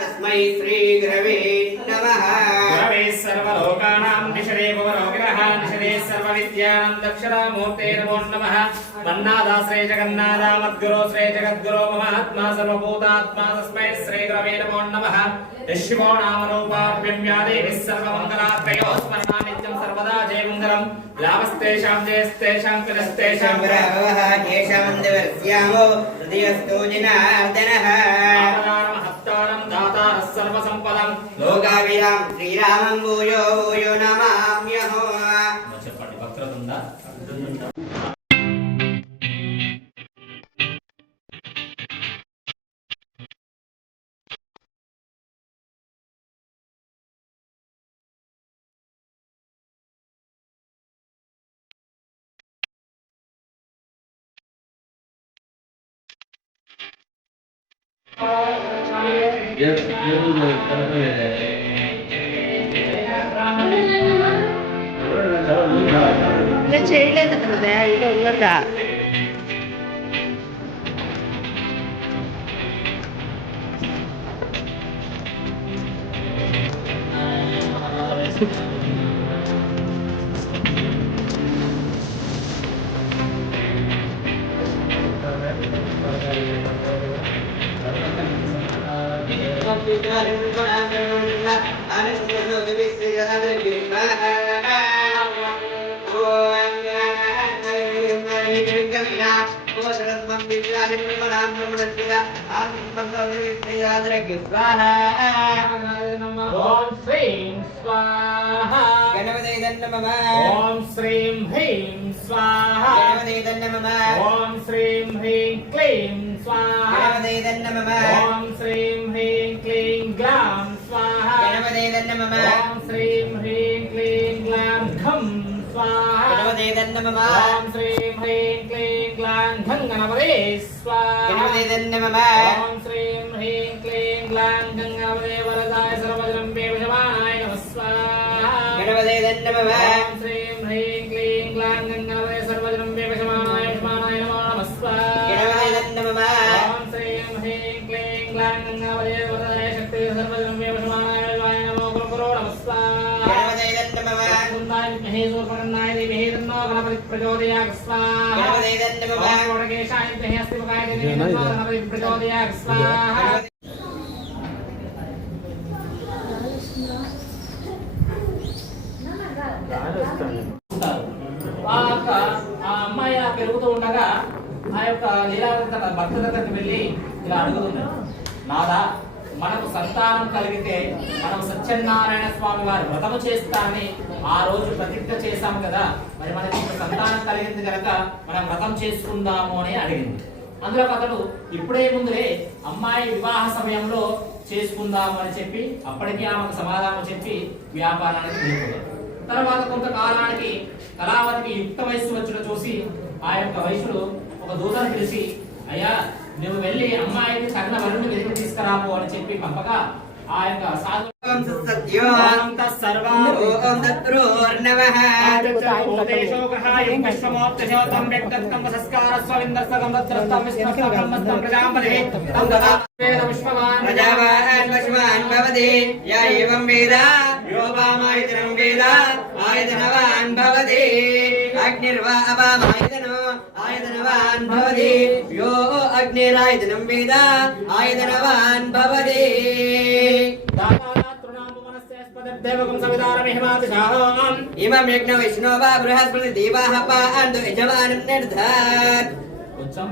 तस्मै श्री गुरवे नमः। गुरवे सर्वलोकानां निषदे भुवनोगिरः निषदे सर्वविद्यानां दक्षिणामूर्ते नमो नमः। मन्नादाश्रय जगन्नाथ मद्गुरो श्री जगद्गुरो मम आत्मा सर्वभूतात्मा तस्मै श्री गुरवे नमो नमः। शिवो नाम रूपाभ्यम्या देवी सर्वमङ्गलात्रयो स्मरणा नित्यं सर्वदा जयमङ्गलं लाभस्तेषां जयस्तेषां कुलस्तेषां ग्रहवः येषां दिवर्ष्यामो हृदयस्थो जनार्दनः महत्तारं दातारः सर्वसम्पदं लोकाभिरां श्रीरामं भूयो भूयो नमाम्यहो। చెప్పండి భక్తులు ఉందా? చేయలేదు కదా ఇంకా ओम श्रीं ह्रीं स्वाहा ओम श्रीं ह्रीं क्लीं स्वाहा ओम श्रीं ह्रीं क्लीं ग्लां स्वाहा ओम श्रीं ह्रीं क्लीं ग्लां घं स्वाहा ओम श्रीं ह्रीं क्लीं ग्लां घं गणपते स्वाहा ओम श्रीं ह्रीं क्लीं ग्लां घं गणपते वरदाय सर्वजनम्बे विषमाय नमः स्वाहा ओम श्रीं ह्रीं क्लीं ग्लां घं गणपते सर्वजनम्बे विषमाय नमो नमः स्वाहा ओम श्रीं ह्रीं क्लीं ग्लां घं गणपते वरदाय शक्ति सर्वजनम्बे विषमाय नमो गुरुपुरो नमः स्वाहा महे सूर्पकर्णाय देमहे तन्नो गणपति प्रचोदयात् स्वाहा ओम षोडकेशाय विद्महे अस्तिमुखाय धीमहि तन्नो गणपति प्रचोदयात् स्वाहा। ఆ అమ్మాయి పెరుగుతూ ఉండగా ఆ యొక్క లీలావతి తన భర్త దగ్గరికి వెళ్ళి ఇలా అడుగుతుంది, నాదా మనకు సంతానం కలిగితే మనం సత్యనారాయణ స్వామి వారి వ్రతము చేస్తానని ఆ రోజు ప్రతిజ్ఞ చేశాము కదా, మరి మనకి ఇప్పుడు సంతానం కలిగింది కనుక మనం వ్రతం చేసుకుందాము అని అడిగింది. అందులో అతడు ఇప్పుడే ముందులే అమ్మాయి వివాహ సమయంలో చేసుకుందాము అని చెప్పి అప్పటికి ఆమెకు సమాధానం చెప్పి వ్యాపారానికి వెళ్ళిపోయాడు. తర్వాత కొంతకాలానికి కళావతికి యుక్త వయస్సు వచ్చిన చూసి ఆ యొక్క వయసులో ఒక దూతను పిలిచి, అయ్యా నువ్వు వెళ్ళి అమ్మాయికి తగిన వరుణ్ణి వెతికి తీసుకురాము అని చెప్పి పంపగా ఆ యొక్క సాధు అగ్నిర్వా అపామాయతనో ఆయతనవాన్ భవతి యో అగ్నిరాయతనం వేద ఆయతనవాన్ భవతి. ఇమం యజ్ఞ విష్ణు వా బృహస్పతి దేవాః పాండు యజమానం నిర్ధాత్. కొంచెం